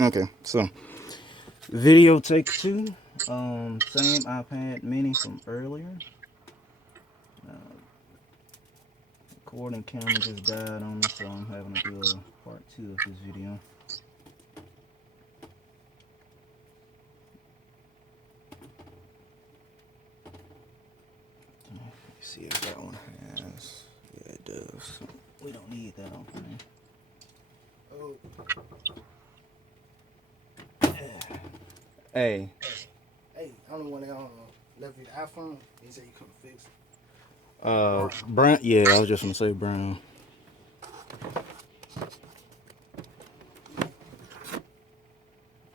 Okay, so video take two. Same iPad mini from earlier. Uh, recording camera just died on me, so I'm having to do a part two of this video. Let's see if that one has. Yeah, it does. So we don't need that on here. Oh. Hey. Hey, I'm the one that left you the iPhone. He said you couldn't fix it. Brown. Yeah, I was just gonna say brown.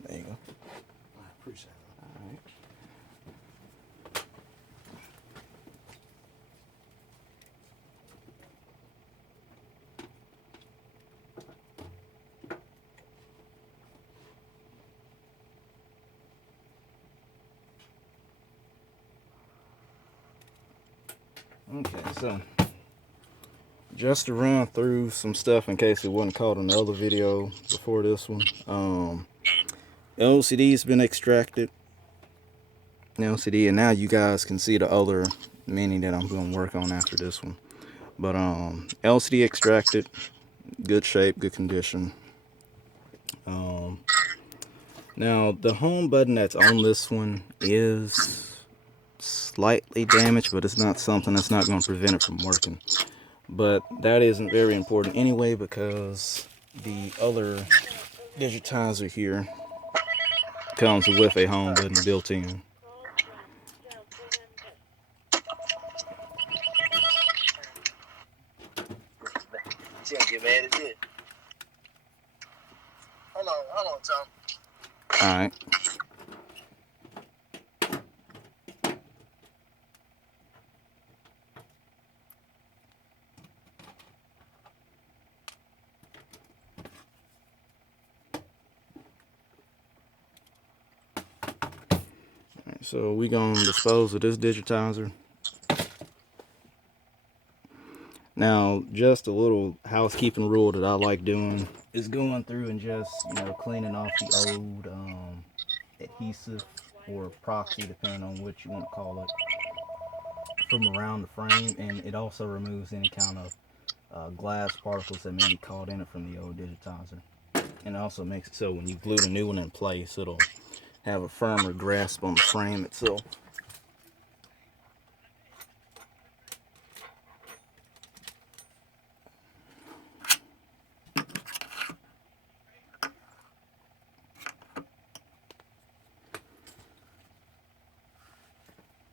There you go. I appreciate it. All right. Okay, so just to run through some stuff in case it wasn't caught in the other video before this one. LCD's been extracted. LCD, and now you guys can see the other mini that I'm going to work on after this one. But LCD extracted, good shape, good condition. Now the home button that's on this one is slightly damaged, but it's not something that's not going to prevent it from working. But that isn't very important anyway because the other digitizer here comes with a home button built in. Can't get mad at it. Hold on, Tom. Alright. So we're going to dispose of this digitizer. Now, just a little housekeeping rule that I like doing is going through and just, cleaning off the old adhesive or proxy, depending on what you want to call it, from around the frame. And it also removes any kind of glass particles that may be caught in it from the old digitizer. And it also makes it so when you glue the new one in place, it'll have a firmer grasp on the frame itself.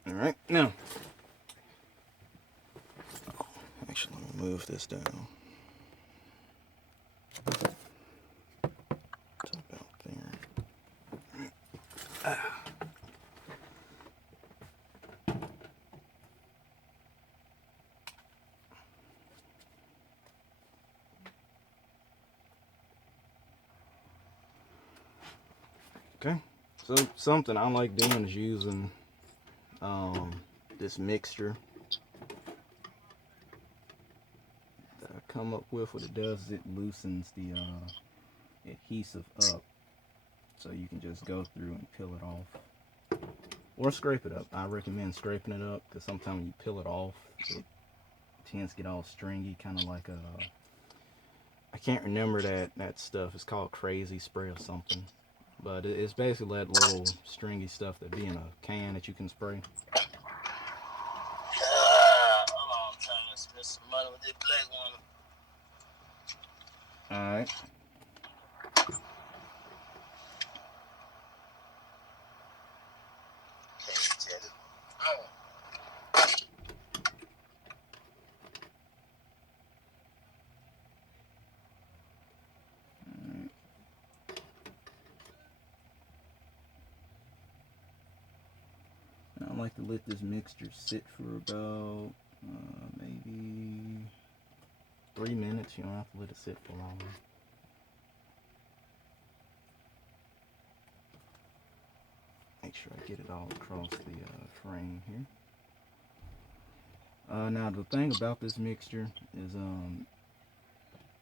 All right, now, actually, let me move this down. It's about there. Okay, so something I like doing is using this mixture that I come up with. What it does is it loosens the adhesive up, so you can just go through and peel it off or scrape it up. I recommend scraping it up because sometimes when you peel it off, it tends to get all stringy, kind of like a, I can't remember that stuff. It's called Crazy Spray or something. But it's basically that little stringy stuff that be in a can that you can spray. Hold on, I'm trying to spend some money with this black one. Alright. Can't tell it. Oh. I like to let this mixture sit for about maybe 3 minutes. You don't have to let it sit for long. Make sure I get it all across the frame here. Now the thing about this mixture is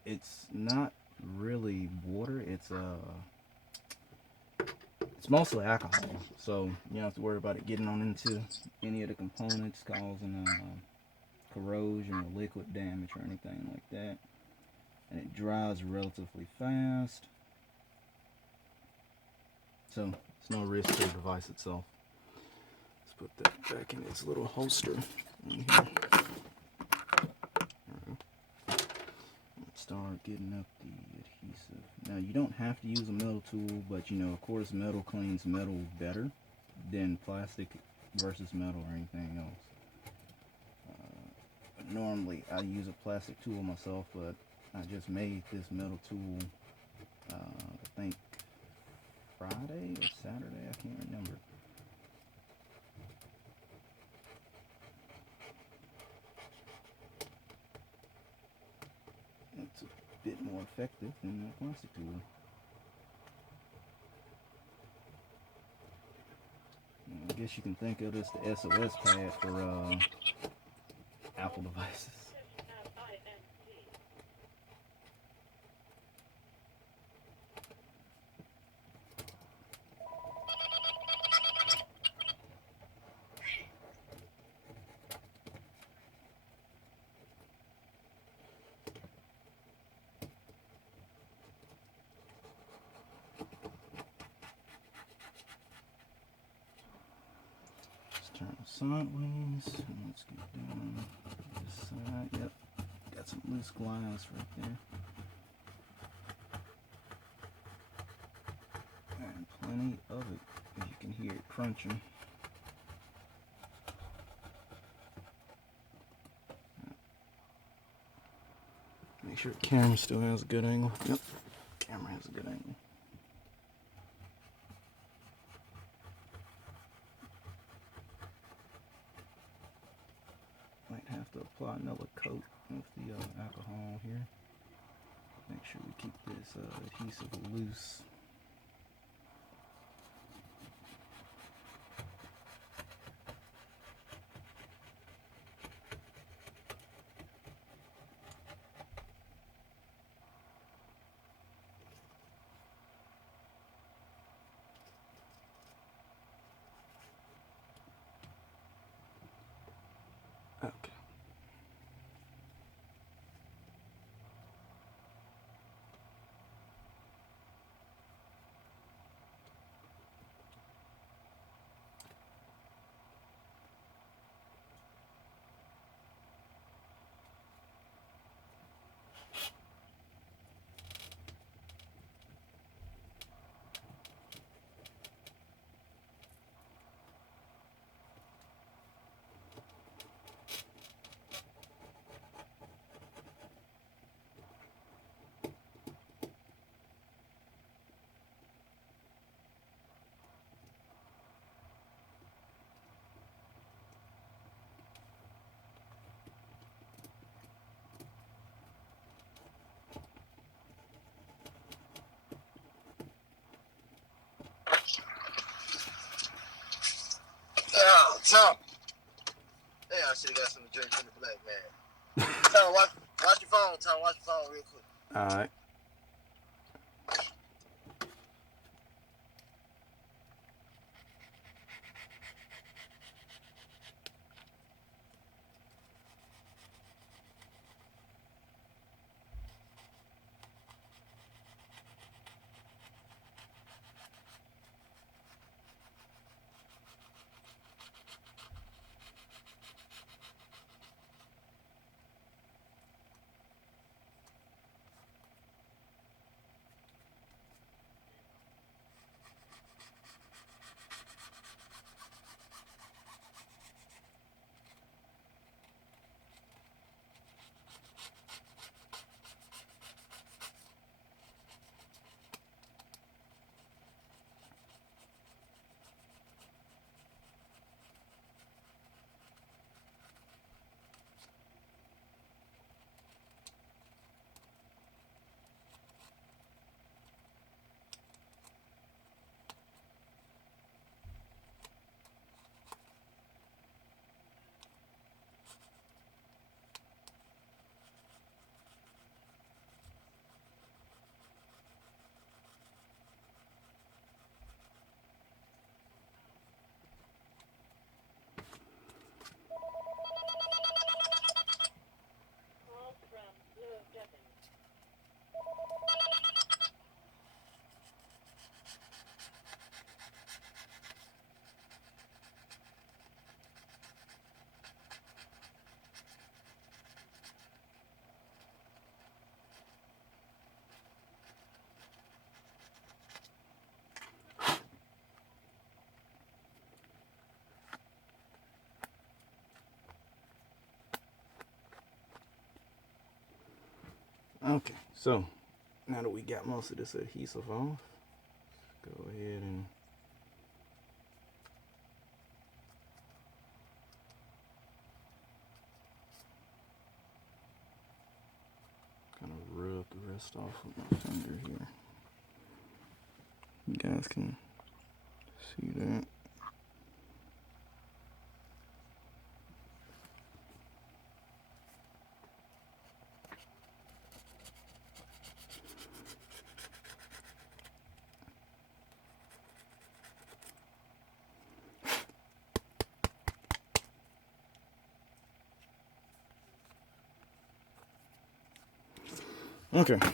it's not really water. It's It's mostly alcohol, so you don't have to worry about it getting on into any of the components, causing corrosion or liquid damage or anything like that. And it dries relatively fast, so it's no risk to the device itself. Let's put that back in its little holster in here. Start getting up the adhesive. Now you don't have to use a metal tool, but you know, of course, metal cleans metal better than plastic versus metal or anything else. Normally I use a plastic tool myself, but I just made this metal tool, I think Friday or Saturday, I can't remember. It's a bit more effective than the plastic tool. I guess you can think of this the SOS pad for Apple devices. Let's turn it sideways and let's get down this side. Yep, got some loose glass right there. And plenty of it, as you can hear it crunching. Make sure the camera still has a good angle. Yep, camera has a good angle. Might have to apply another coat of the alcohol here. Make sure we keep this adhesive loose. Okay. Oh, Tom. Hey, I should have got some to drink from the black man. Tom, watch your phone. Tom, watch your phone real quick. All right. Okay, so now that we got most of this adhesive off, go ahead and kind of rub the rest off with my finger here. You guys can see that. Okay. Alright,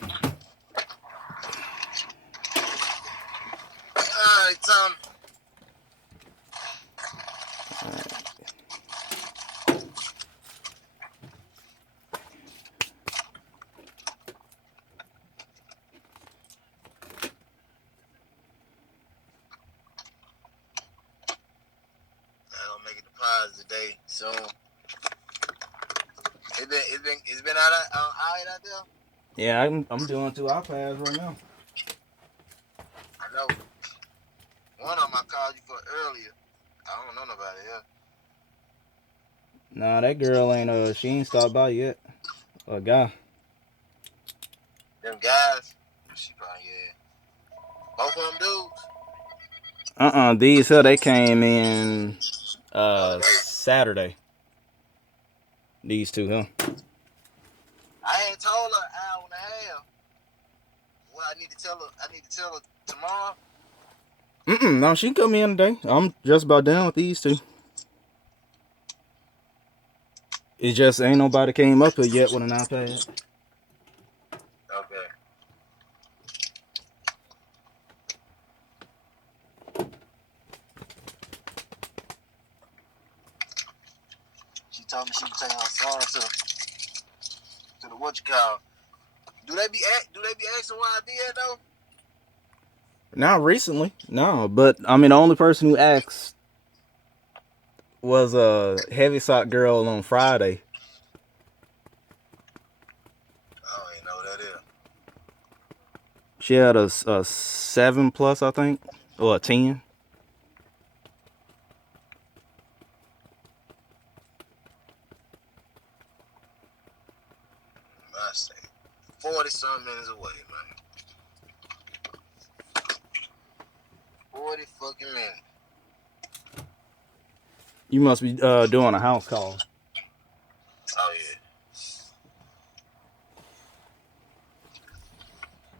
Tom. I don't make a deposit today, so it's been out there. Yeah, I'm doing 2 iPads right now. I know. One of them I called you for earlier. I don't know nobody else. Nah, that girl ain't she ain't stopped by yet. A guy. Them guys, she probably both of them dudes. These here they came in Oh, Saturday. These 2 here. I ain't told her an hour and a half. Well, I need to tell her tomorrow. No, she can come in today. I'm just about done with these 2. It just ain't nobody came up here yet with an iPad. Okay. She told me she was taking her son to the what you call. Do they be asking where I be at though? Not recently, no. But I mean, the only person who asked was a heavy sock girl on Friday. I don't even know what that is. She had a 7+, I think, or a 10. I say 40-some minutes away, man. 40 fucking minutes. You must be doing a house call. Oh yeah.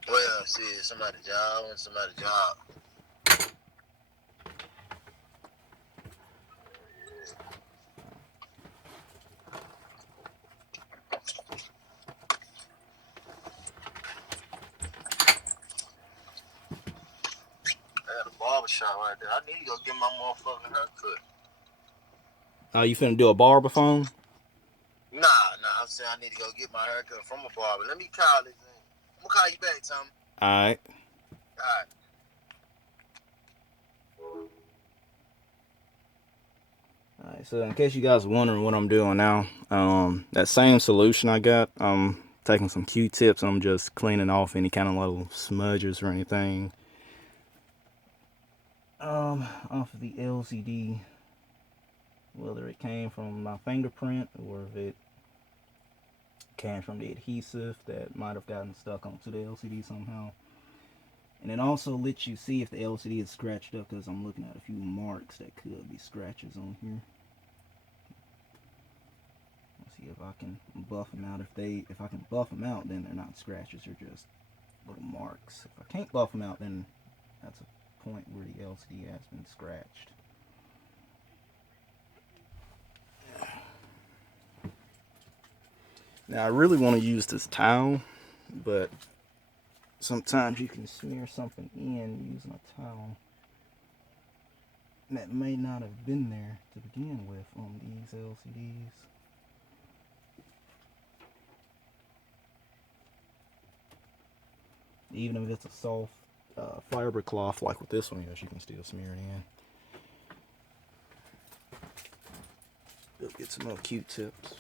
Well, see, somebody's job and somebody's job. I got a barber shop right there. I need to go get my motherfucking haircut. You finna do a barber phone? Nah, I'm saying I need to go get my haircut from a barber. Let me call this in. I'm gonna call you back, Tom. Alright. Alright. Alright, so in case you guys are wondering what I'm doing now, that same solution I got, I'm taking some Q-tips and I'm just cleaning off any kind of little smudges or anything. Off of the LCD, whether it came from my fingerprint or if it came from the adhesive that might have gotten stuck onto the LCD somehow. And it also lets you see if the LCD is scratched up, because I'm looking at a few marks that could be scratches on here. Let's see if I can buff them out. If I can buff them out, then they're not scratches, they're just little marks. If I can't buff them out, then that's a point where the LCD has been scratched. Now I really want to use this towel, but sometimes you can smear something in using a towel that may not have been there to begin with on these LCDs. Even if it's a soft fiber cloth like with this one is, you can still smear it in. Go get some more Q-tips.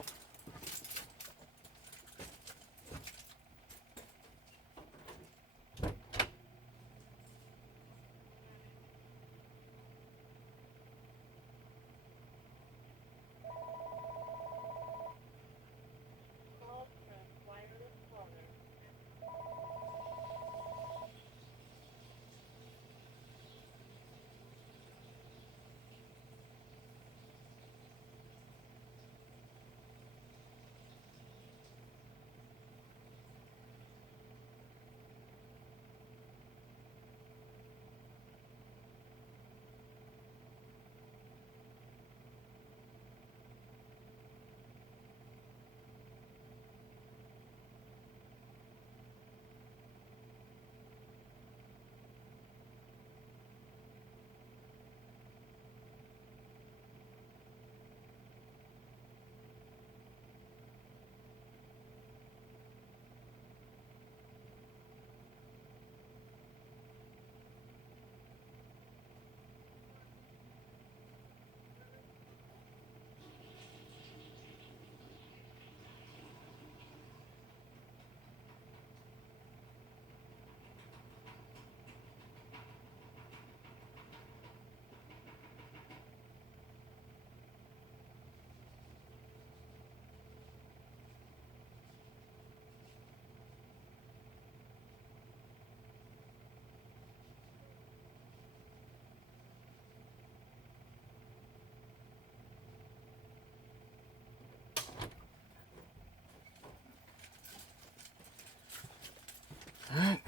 Alright.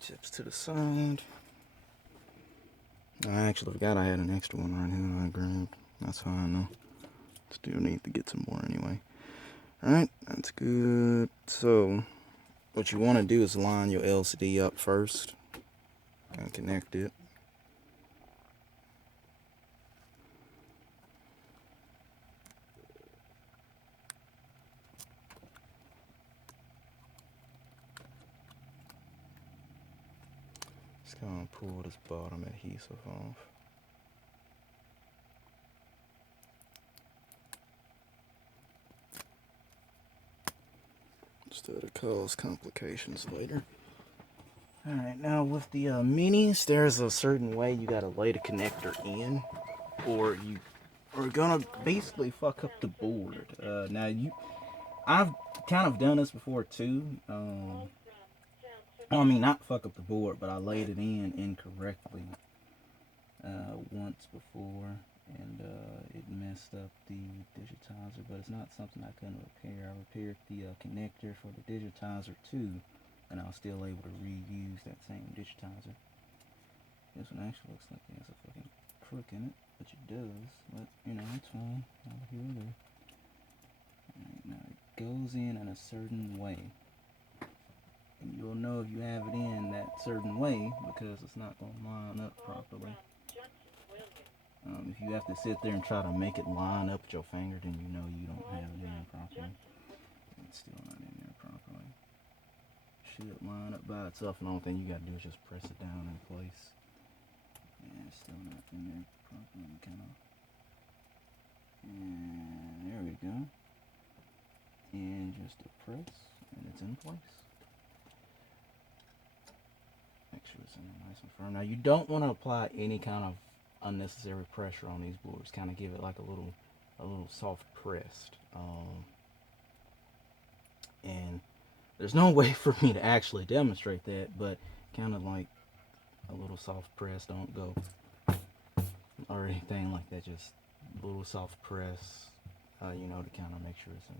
Chips to the side. I actually forgot I had an extra one right here that I grabbed. That's how I know. Still need to get some more anyway. Alright, that's good. So, what you want to do is line your LCD up first and connect it. Just gonna pull this bottom adhesive off. Instead of cause complications later. Alright, now with the minis, there's a certain way you gotta lay the connector in, or you are gonna basically fuck up the board. I've kind of done this before too. I mean, not fuck up the board, but I laid it in incorrectly once before, and it messed up the digitizer, but it's not something I couldn't repair. I repaired the connector for the digitizer too, and I was still able to reuse that same digitizer. This one actually looks like it has a fucking crook in it, which it does, but you know, it's fine. Not here or there. Alright, now it goes in a certain way. And you'll know if you have it in that certain way because it's not going to line up properly. If you have to sit there and try to make it line up with your finger, then you know you don't have it in properly. It's still not in there properly. Should line up by itself, and the only thing you got to do is just press it down in place. Yeah, it's still not in there properly. And there we go. And just a press, and it's in place. Make sure it's in there nice and firm. Now you don't want to apply any kind of unnecessary pressure on these boards. Kind of give it like a little soft pressed. And there's no way for me to actually demonstrate that, but kind of like a little soft press. Don't go or anything like that. Just a little soft press. You know, to kind of make sure it's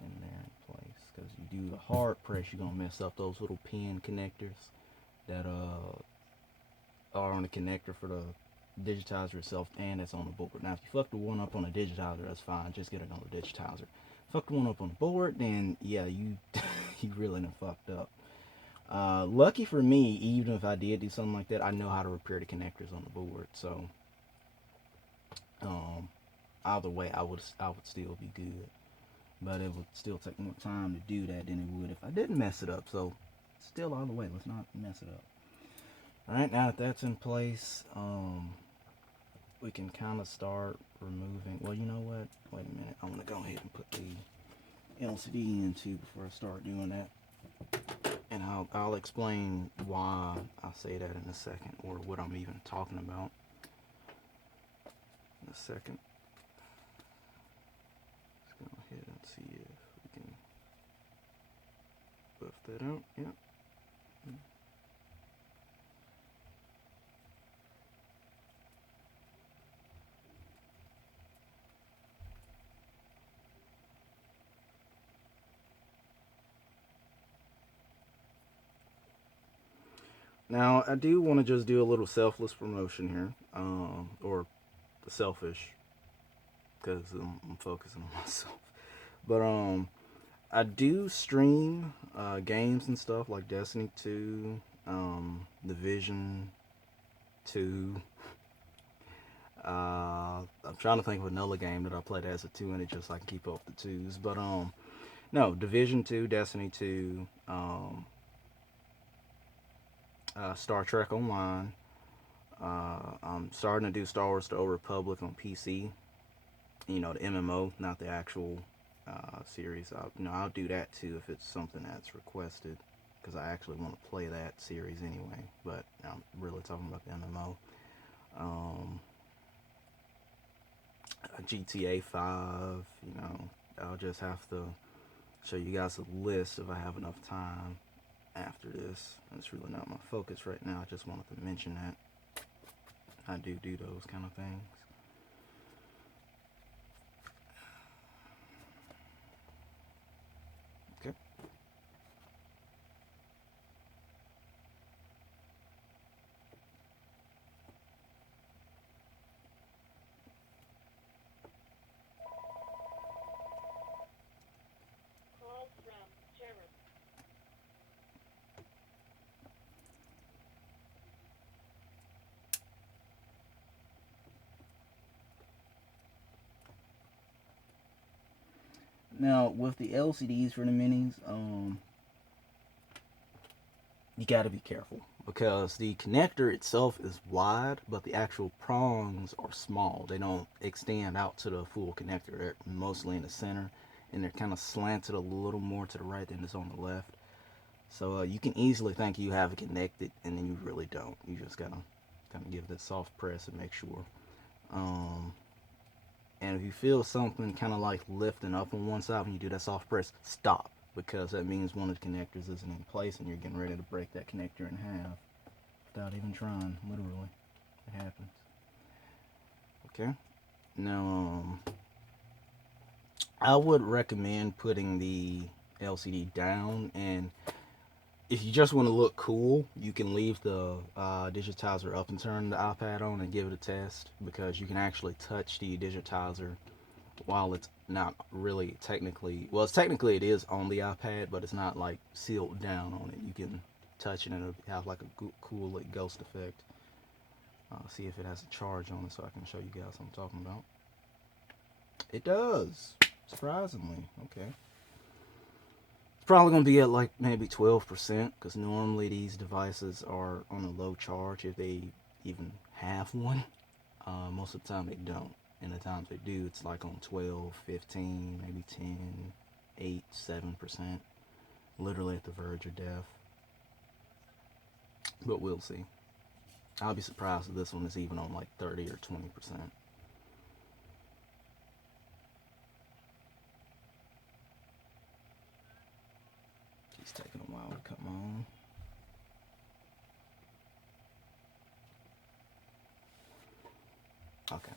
in there in place. Because you do a hard press, you're gonna mess up those little pin connectors that are on the connector for the digitizer itself, and it's on the board. Now if you fuck the one up on the digitizer, that's fine, just get another digitizer. Fuck the one up on the board, then yeah, you you really done fucked up. Lucky for me, even if I did do something like that, I know how to repair the connectors on the board, so either way I would still be good, but it would still take more time to do that than it would if I didn't mess it up. So still, either way, let's not mess it up. Alright, now that that's in place, we can kind of start removing. Well, you know what? Wait a minute. I want to go ahead and put the LCD in too before I start doing that. And I'll explain why I say that in a second, or what I'm even talking about in a second. Let's go ahead and see if we can buff that out. Yep. Now, I do want to just do a little selfless promotion here, or selfish, because I'm focusing on myself. But I do stream games and stuff like Destiny 2, Division 2. I'm trying to think of another game that I played as a 2 in it just so I can keep up the 2s. But no, Division 2, Destiny 2, Star Trek Online. I'm starting to do Star Wars The Old Republic on PC. You know, the MMO, not the actual series. I'll do that too if it's something that's requested, because I actually want to play that series anyway. But I'm really talking about the MMO. GTA 5. You know, I'll just have to show you guys a list if I have enough time after this. It's really not my focus right now. I just wanted to mention that I do those kind of things. Okay. Now with the LCDs for the minis, you got to be careful because the connector itself is wide, but the actual prongs are small. They don't extend out to the full connector. They're mostly in the center, and they're kind of slanted a little more to the right than it's on the left. So you can easily think you have it connected, and then you really don't. You just gotta kind of give it a soft press and make sure. And if you feel something kind of like lifting up on one side when you do that soft press, stop, because that means one of the connectors isn't in place and you're getting ready to break that connector in half without even trying. Literally, it happens. Okay. Now, I would recommend putting the LCD down, and if you just want to look cool, you can leave the digitizer up and turn the iPad on and give it a test, because you can actually touch the digitizer while it's not really technically, well, it's technically it is on the iPad, but it's not like sealed down on it. You can touch it and it'll have like a cool like ghost effect. See if it has a charge on it so I can show you guys what I'm talking about. It does, surprisingly. Okay. It's probably going to be at like maybe 12%, because normally these devices are on a low charge if they even have one. Most of the time they don't. And the times they do, it's like on 12, 15, maybe 10, 8, 7%. Literally at the verge of death. But we'll see. I'll be surprised if this one is even on like 30 or 20%. It's taking a while to come on. Okay.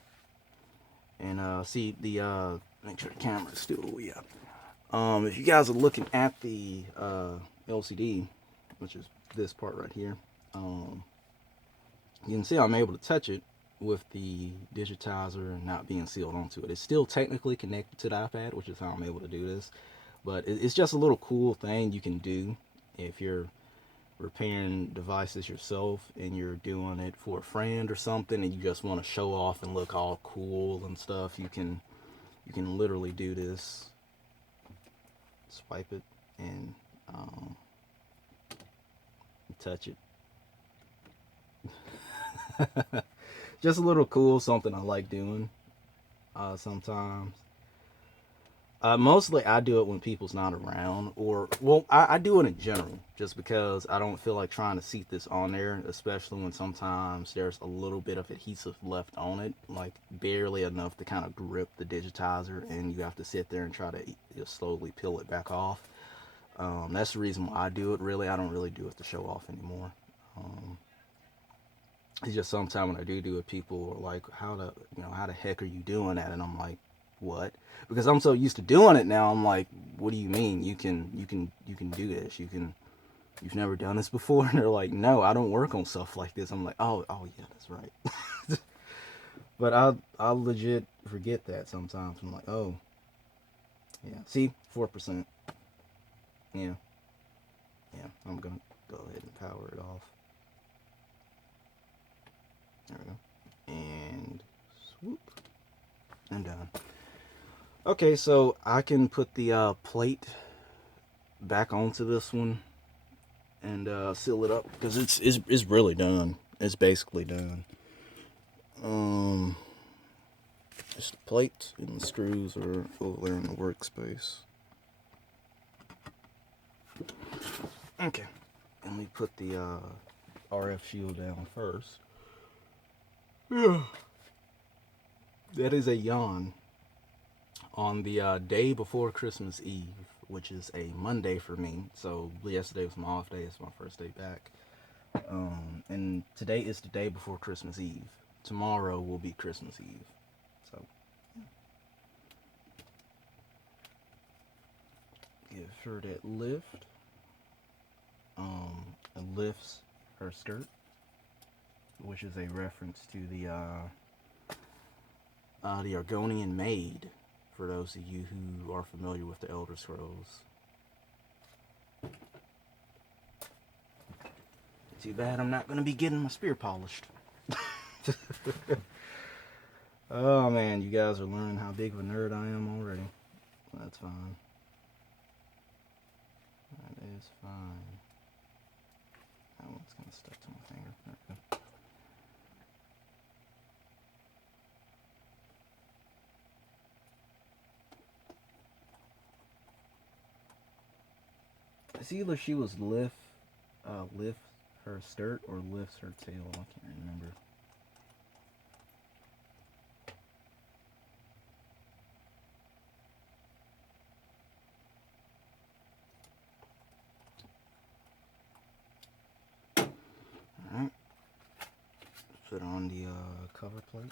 And see the make sure the camera's still if you guys are looking at the LCD, which is this part right here, you can see I'm able to touch it with the digitizer not being sealed onto it. It's still technically connected to the iPad, which is how I'm able to do this. But it's just a little cool thing you can do if you're repairing devices yourself and you're doing it for a friend or something, and you just want to show off and look all cool and stuff. You can literally do this. Swipe it and touch it. Just a little cool, something I like doing sometimes. Mostly I do it when people's not around, or, well, I do it in general, just because I don't feel like trying to seat this on there, especially when sometimes there's a little bit of adhesive left on it, like barely enough to kind of grip the digitizer, and you have to sit there and try to just slowly peel it back off. That's the reason why I do it. Really, I don't really do it to show off anymore. It's just sometimes when I do it, people are like, how the heck are you doing that? And I'm like, what? Because I'm so used to doing it now. I'm like, what do you mean you can do this? You've never done this before? And they're like, no, I don't work on stuff like this. I'm like, oh yeah, that's right. But I legit forget that sometimes. I'm like, oh yeah, see, 4%. Yeah, I'm gonna go ahead and power it off. There we go. And swoop. I'm done. Okay, so I can put the plate back onto this one and seal it up, because it's really done. It's basically done. Just the plate and the screws are over there in the workspace. Okay, and we put the RF shield down first. That is a yawn. On the day before Christmas Eve, which is a Monday for me. So yesterday was my off day. It's my first day back. And today is the day before Christmas Eve. Tomorrow will be Christmas Eve. So give her that lift. It lifts her skirt, which is a reference to the Argonian maid, for those of you who are familiar with the Elder Scrolls. Too bad I'm not going to be getting my spear polished. Oh man, you guys are learning how big of a nerd I am already. That's fine. That is fine. That one's gonna stick to my finger. There we go. It's either she was lift her skirt or lifts her tail. I can't remember. Alright. Put on the cover plate.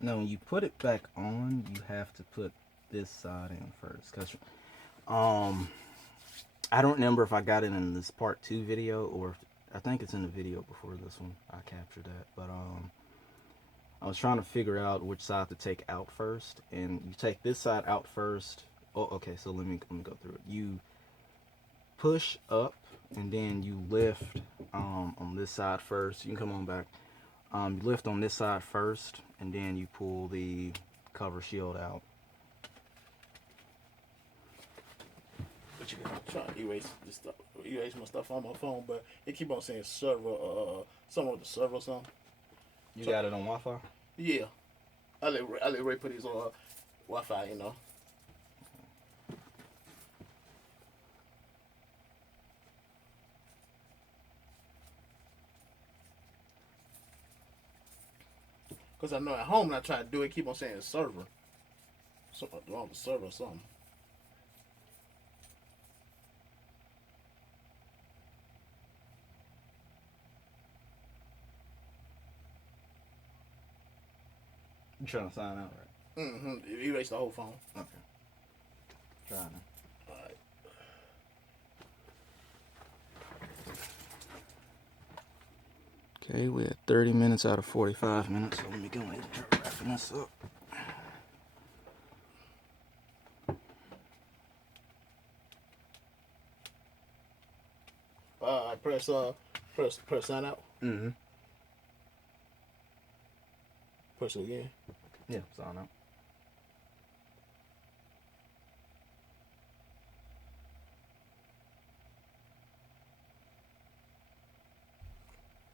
No, when you put it back on, you have to put this side in first. Cause I don't remember if I got it in this part 2 video or I think it's in the video before this one. I captured that, but I was trying to figure out which side to take out first, and you take this side out first. Oh, okay. So let me go through it. You push up, and then you lift on this side first. You can come on back. You lift on this side first, and then you pull the cover shield out. But you can try to erase this stuff, erase my stuff on my phone, but it keep on saying server, something with the server or something. You got it on Wi-Fi? Yeah, I let Ray put his on Wi-Fi, you know. Cause I know at home when I try to do it, keep on saying server. Something wrong with the server or something. You trying to sign out, right? Mm-hmm. Erase the whole phone. Okay. Trying to. Alright. Okay, we're at 30 minutes out of 45 minutes, so let me go ahead and start wrapping this up. Press sign out. Mm-hmm. Press it again. Yeah, sign out.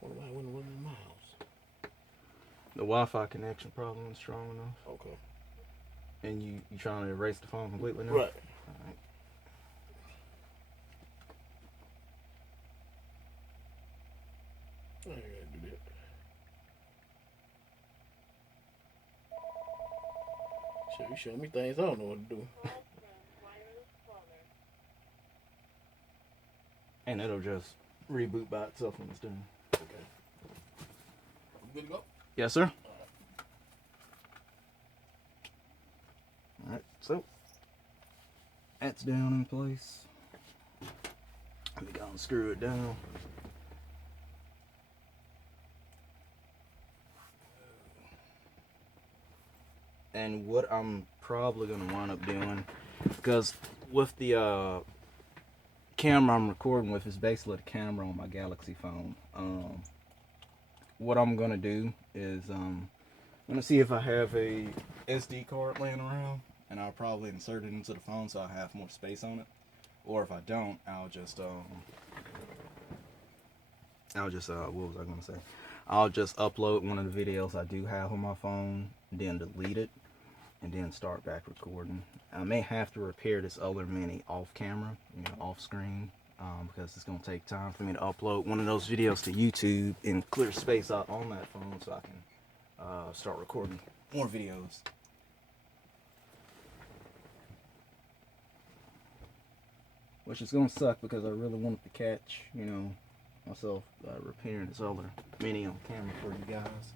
What am I in my house? The Wi-Fi connection probably isn't strong enough. Okay. And you trying to erase the phone completely now? Right. Alright. I ain't gotta do that. Shit, you showing me things I don't know what to do. And it'll just reboot by itself when it's done. Okay. Good to go? Yes, sir. Alright, so that's down in place. Let me go and screw it down. And what I'm probably going to wind up doing, because with the camera I'm recording with is basically the camera on my Galaxy phone. What I'm going to do is I'm going to see if I have a SD card laying around, and I'll probably insert it into the phone so I have more space on it. Or if I don't, I'll just what was I going to say? I'll just upload one of the videos I do have on my phone, then delete it, and then start back recording. I may have to repair this other Mini off camera, off screen, because it's going to take time for me to upload one of those videos to YouTube and clear space out on that phone so I can start recording more videos. Which is going to suck because I really wanted to catch, myself repairing this other Mini on camera for you guys.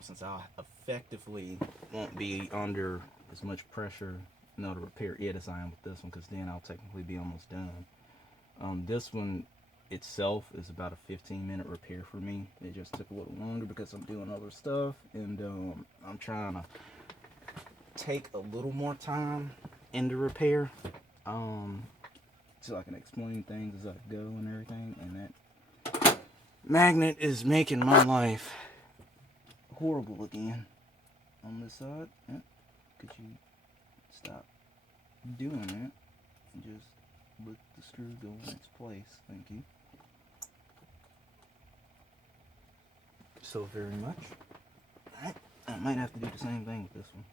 Since I effectively won't be under as much pressure, to repair it as I am with this one, because then I'll technically be almost done. This one itself is about a 15-minute repair for me. It just took a little longer because I'm doing other stuff, and I'm trying to take a little more time in the repair, so I can explain things as I go and everything. And that magnet is making my life horrible again on this side. Yep. could you stop doing that and just let the screw go in its place? Thank you. So very much. Alright, I might have to do the same thing with this one.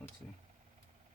Let's see.